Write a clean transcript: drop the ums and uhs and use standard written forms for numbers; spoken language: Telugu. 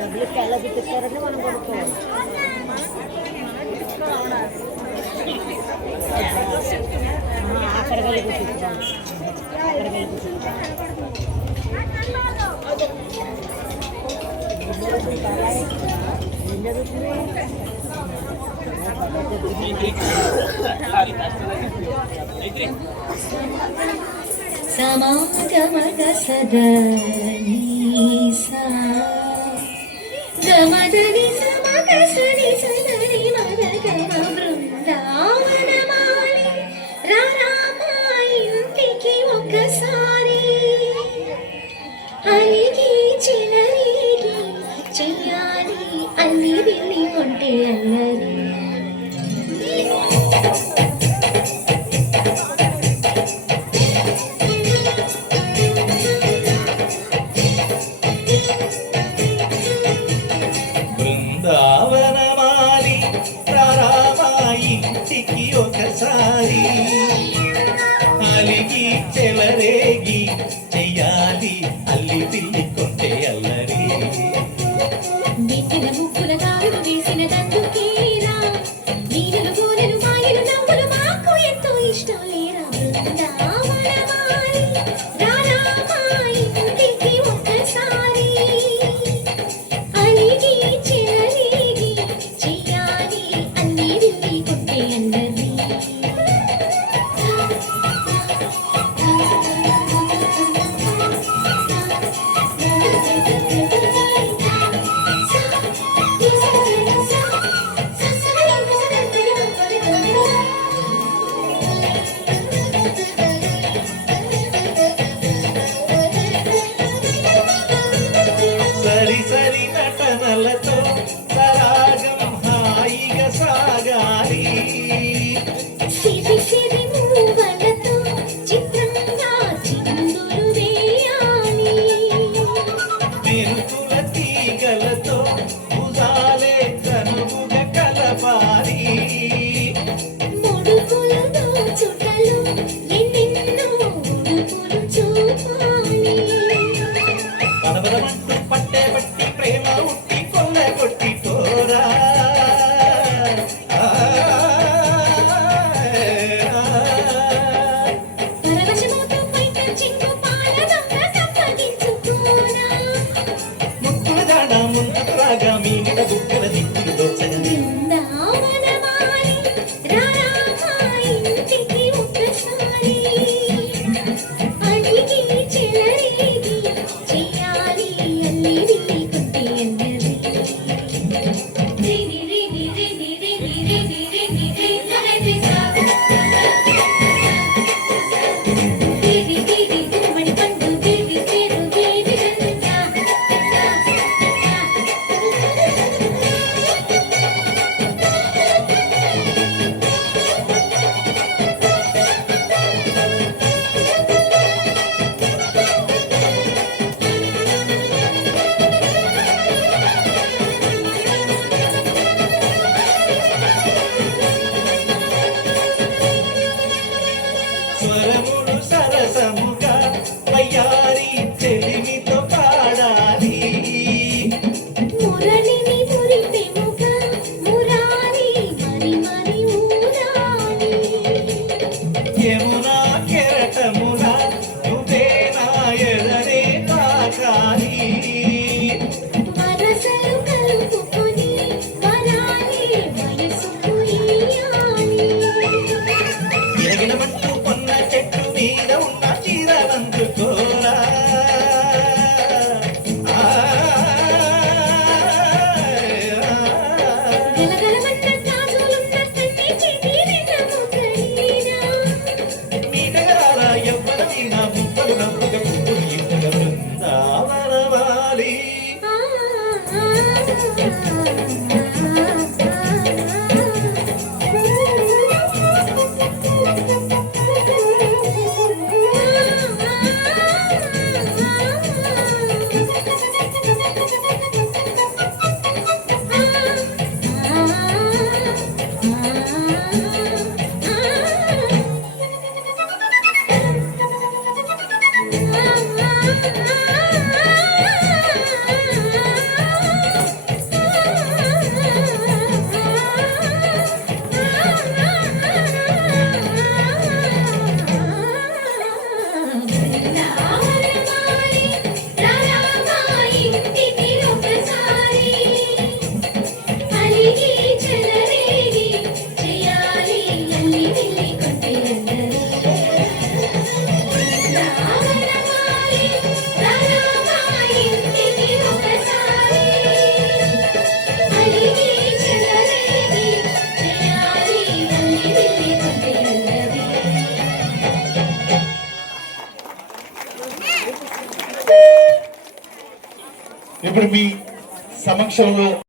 డబ్బులకి ఎలా గుర్తిస్తారంటే మనం కొనుక్కోవాలి. అక్కడ వెళ్ళి గుర్తిస్తాం, అక్కడ వెళ్ళి గుర్తిస్తాం. సమాగమగ సదనీసా గమదని సమగ సని సదని మదగమ బృందావనమాలి రారామా ఇంటికి ఒక్కసారి అలిగి చిలరిగి చెయ్యాలి అల్లి వెళ్ళి ఉంటే అల్లరి బృందావనమాలి రారామా ఇంటికి ఒకసారి అలిగి చెలరేగి చెయ్యాలి అల్లి పిల్లి కొంటే అల్లరి నెత్తిన ముక్కుల దారులు వేసిన దండుకేరా నీళ్ళు గోరెలు మాయలు నవ్వులు మాకు ఎంతో ఇష్టం లేరా బృందావనమాలి రారామా ఇంటికి ఒక్కసారి అలిగి చెలరేగి చెయ్యాలి అల్లి వెళ్ళి కొంటే అల్లరి రావాలి రారామాయి ఇంటికి ఒకసారి అలిగి చెలరేగి చేయాలి అల్లి వెళ్ళి కొట్టే అల్లరి రావాలి రారామాయి ఇంటికి ఒకసారి అలిగి చెలరేగి చేయాలి అల్లి వెళ్ళి కొట్టే అల్లరి ఇప్పుడు మీ సమక్షంలో